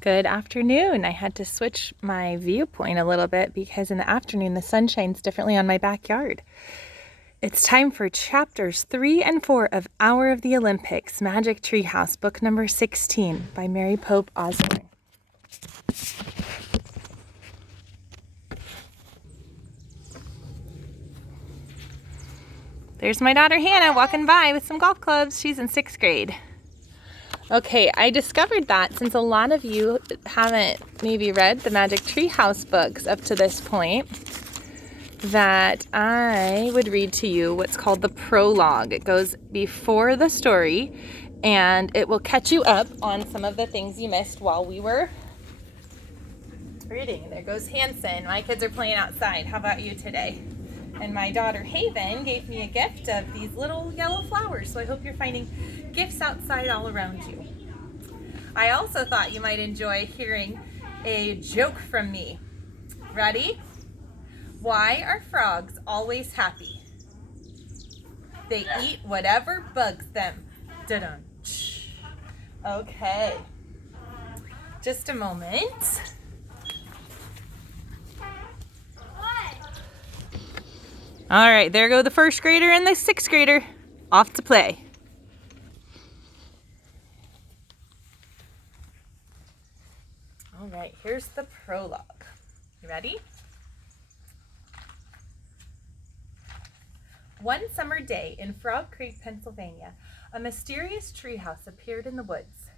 Good afternoon. I had to switch my viewpoint a little bit because in the afternoon the sun shines differently on my backyard. It's time for chapters 3 and 4 of Hour of the Olympics, Magic Treehouse, book number 16 by Mary Pope Osborne. There's my daughter Hannah walking by with some golf clubs. She's in 6th grade. Okay, I discovered that since a lot of you haven't maybe read the Magic Treehouse books up to this point, that I would read to you what's called the prologue. It goes before the story, and it will catch you up on some of the things you missed while we were reading. There goes Hanson. My kids are playing outside. How about you today? And my daughter Haven gave me a gift of these little yellow flowers, so I hope you're finding gifts outside all around you. I also thought you might enjoy hearing a joke from me. Ready? Why are frogs always happy? They eat whatever bugs them. Da-dun. Okay. Just a moment. All right, there go the 1st grader and the 6th grader off to play. All right, here's the prologue. You ready? One summer day in Frog Creek, Pennsylvania, a mysterious treehouse appeared in the woods.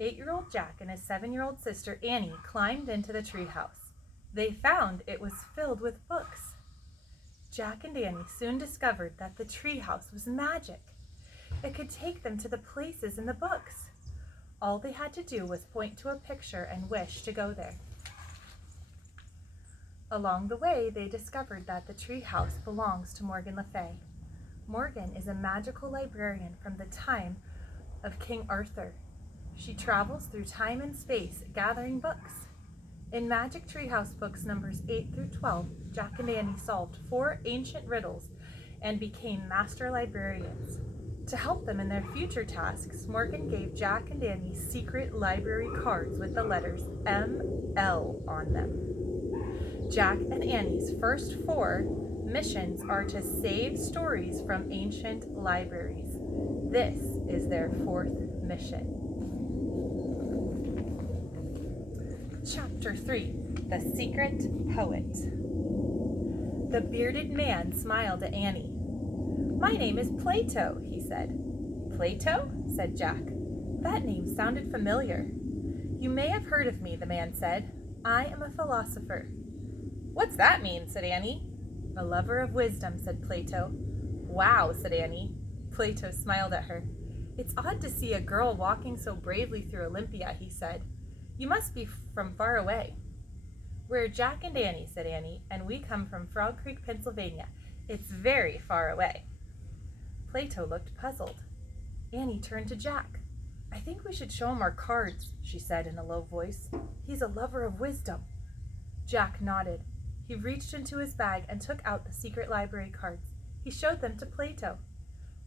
8-year-old Jack and his 7-year-old sister Annie climbed into the treehouse. They found it was filled with books. Jack and Annie soon discovered that the treehouse was magic. It could take them to the places in the books. All they had to do was point to a picture and wish to go there. Along the way, they discovered that the treehouse belongs to Morgan Le Fay. Morgan is a magical librarian from the time of King Arthur. She travels through time and space, gathering books. In Magic Treehouse books numbers 8 through 12, Jack and Annie solved 4 ancient riddles and became master librarians. To help them in their future tasks, Morgan gave Jack and Annie secret library cards with the letters M.L. on them. Jack and Annie's first 4 missions are to save stories from ancient libraries. This is their 4th mission. Chapter 3, The Secret Poet. The bearded man smiled at Annie. "My name is Plato," he said. "Plato?" said Jack. That name sounded familiar. "You may have heard of me," the man said. "I am a philosopher." "What's that mean?" said Annie. "A lover of wisdom," said Plato. "Wow," said Annie. Plato smiled at her. "It's odd to see a girl walking so bravely through Olympia," he said. "You must be from far away." "We're Jack and Annie," said Annie, "and we come from Frog Creek, Pennsylvania. It's very far away." Plato looked puzzled. Annie turned to Jack. "I think we should show him our cards," she said in a low voice. "He's a lover of wisdom." Jack nodded. He reached into his bag and took out the secret library cards. He showed them to Plato.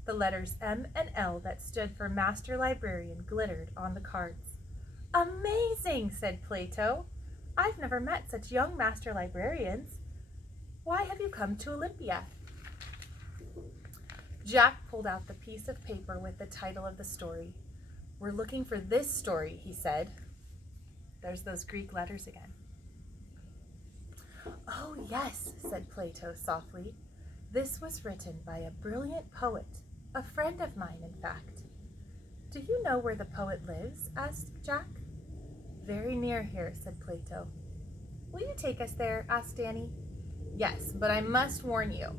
The letters M and L that stood for Master Librarian glittered on the cards. "Amazing," said Plato. "I've never met such young master librarians. Why have you come to Olympia?" Jack pulled out the piece of paper with the title of the story. "We're looking for this story," he said. There's those Greek letters again. "Oh, yes," said Plato softly. "This was written by a brilliant poet, a friend of mine, in fact." "Do you know where the poet lives?" asked Jack. "Very near here," said Plato. "Will you take us there?" asked Annie. "Yes, but I must warn you.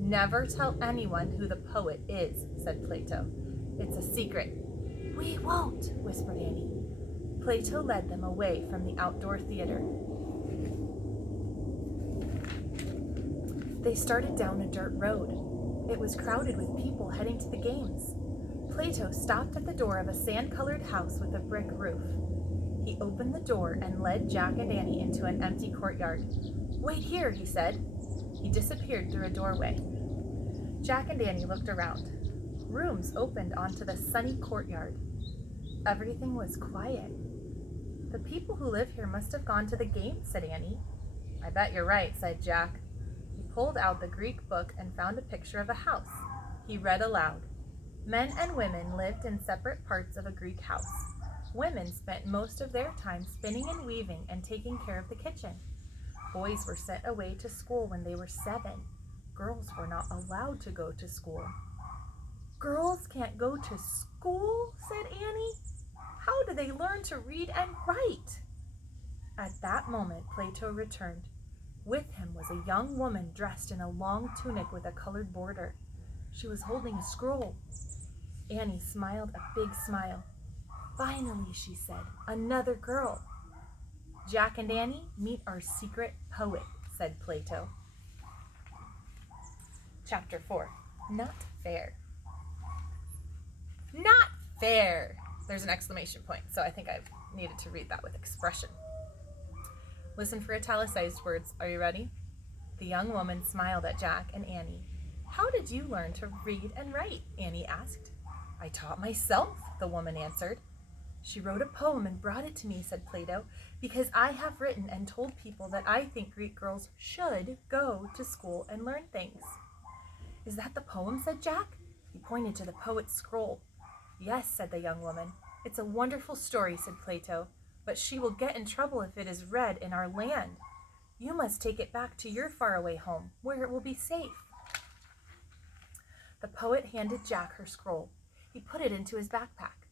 Never tell anyone who the poet is," said Plato. "It's a secret." "We won't," whispered Annie. Plato led them away from the outdoor theater. They started down a dirt road. It was crowded with people heading to the games. Plato stopped at the door of a sand-colored house with a brick roof. He opened the door and led Jack and Annie into an empty courtyard. "Wait here," he said. He disappeared through a doorway. Jack and Annie looked around. Rooms opened onto the sunny courtyard. Everything was quiet. The people who live here must have gone to the game, said Annie. I bet you're right, said Jack. He pulled out the Greek book and found a picture of a house. He read aloud. Men and women lived in separate parts of a Greek house. Women spent most of their time spinning and weaving and taking care of the kitchen. Boys were sent away to school when they were 7. Girls were not allowed to go to school. Girls can't go to school, said Annie. How do they learn to read and write? At that moment, Plato returned. With him was a young woman dressed in a long tunic with a colored border. She was holding a scroll. Annie smiled a big smile. Finally, she said, another girl. Jack and Annie, meet our secret poet, said Plato. Chapter 4, Not Fair. Not fair! There's an exclamation point, so I think I needed to read that with expression. Listen for italicized words. Are you ready? The young woman smiled at Jack and Annie. How did you learn to read and write? Annie asked. I taught myself, the woman answered. She wrote a poem and brought it to me, said Plato, because I have written and told people that I think Greek girls should go to school and learn things. Is that the poem, said Jack? He pointed to the poet's scroll. Yes, said the young woman. It's a wonderful story, said Plato, but she will get in trouble if it is read in our land. You must take it back to your faraway home, where it will be safe. The poet handed Jack her scroll. He put it into his backpack.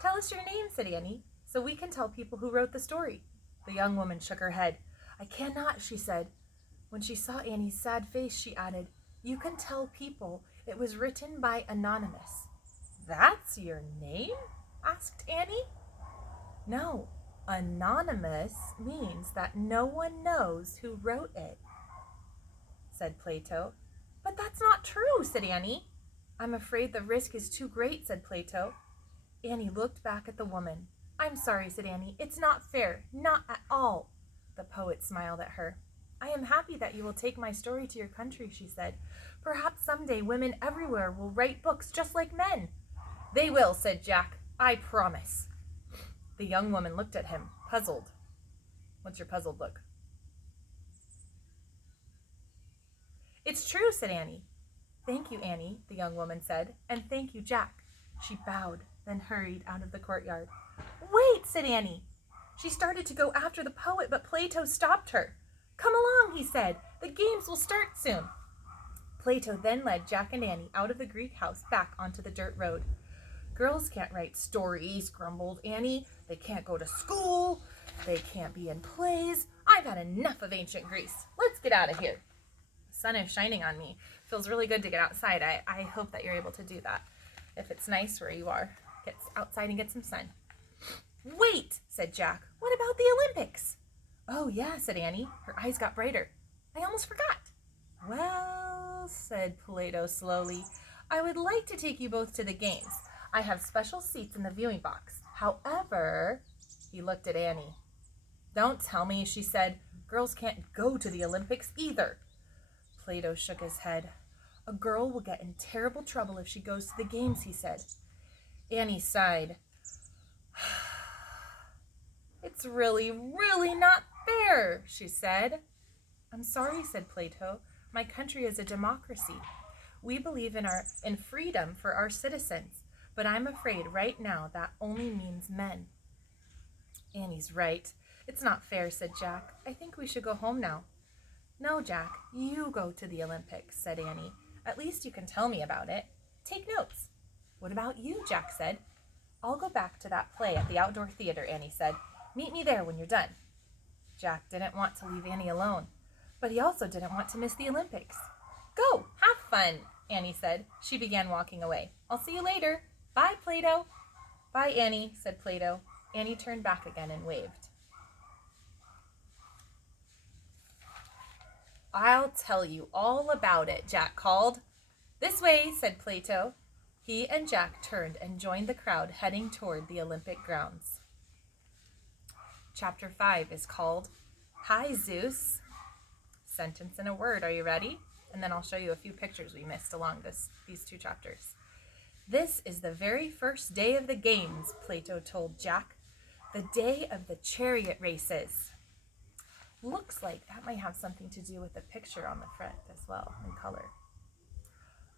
Tell us your name, said Annie, so we can tell people who wrote the story. The young woman shook her head. I cannot, she said. When she saw Annie's sad face, she added, You can tell people it was written by Anonymous. That's your name? Asked Annie. No, anonymous means that no one knows who wrote it, said Plato. But that's not true, said Annie. I'm afraid the risk is too great, said Plato. Annie looked back at the woman. I'm sorry, said Annie. It's not fair, not at all. The poet smiled at her. I am happy that you will take my story to your country, she said. Perhaps someday women everywhere will write books just like men. They will, said Jack. I promise. The young woman looked at him, puzzled. What's your puzzled look? It's true, said Annie. Thank you, Annie, the young woman said, and thank you, Jack. She bowed, then hurried out of the courtyard. Wait, said Annie. She started to go after the poet, but Plato stopped her. Come along, he said. The games will start soon. Plato then led Jack and Annie out of the Greek house back onto the dirt road. Girls can't write stories, grumbled Annie. They can't go to school. They can't be in plays. I've had enough of ancient Greece. Let's get out of here. The sun is shining on me. Feels really good to get outside. I hope that you're able to do that. If it's nice where you are, get outside and get some sun. Wait, said Jack. What about the Olympics? Oh, yeah, said Annie. Her eyes got brighter. I almost forgot. Well, said Plato slowly, I would like to take you both to the games. I have special seats in the viewing box. However, he looked at Annie. Don't tell me, she said. Girls can't go to the Olympics either. Plato shook his head. A girl will get in terrible trouble if she goes to the games, he said. Annie sighed. It's really, really not fair, she said. I'm sorry, said Plato. My country is a democracy. We believe in freedom for our citizens, but I'm afraid right now that only means men. Annie's right. It's not fair, said Jack. I think we should go home now. No, Jack, you go to the Olympics, said Annie. At least you can tell me about it. Take notes. What about you, Jack said. I'll go back to that play at the outdoor theater, Annie said. Meet me there when you're done. Jack didn't want to leave Annie alone, but he also didn't want to miss the Olympics. Go, have fun, Annie said. She began walking away. I'll see you later. Bye, Plato. Bye, Annie, said Plato. Annie turned back again and waved. I'll tell you all about it, Jack called. This way, said Plato. He and Jack turned and joined the crowd heading toward the Olympic grounds. Chapter 5 is called Hi, Zeus. Sentence in a word. Are you ready? And then I'll show you a few pictures we missed along these 2 chapters. This is the very first day of the games, Plato told Jack. The day of the chariot races. Looks like that might have something to do with the picture on the front as well in color.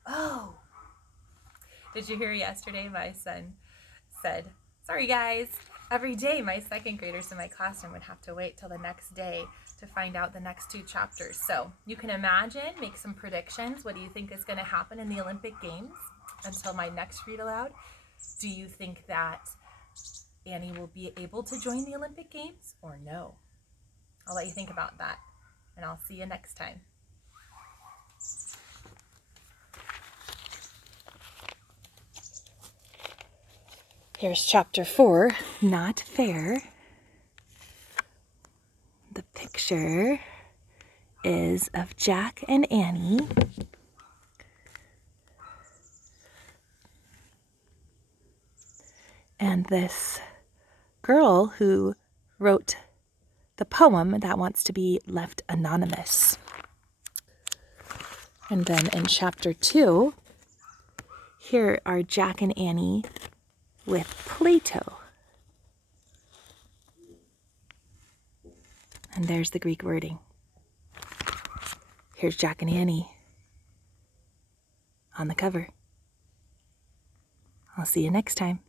Oh, did you hear yesterday my son said, sorry guys, every day my second graders in my classroom would have to wait till the next day to find out the next 2 chapters. So you can imagine, make some predictions. What do you think is going to happen in the Olympic Games until my next read aloud? Do you think that Annie will be able to join the Olympic Games or no? I'll let you think about that, and I'll see you next time. Here's chapter 4, Not Fair. The picture is of Jack and Annie. And this girl who wrote the poem that wants to be left anonymous. And then in chapter 2, here are Jack and Annie with Plato. And there's the Greek wording. Here's Jack and Annie on the cover. I'll see you next time.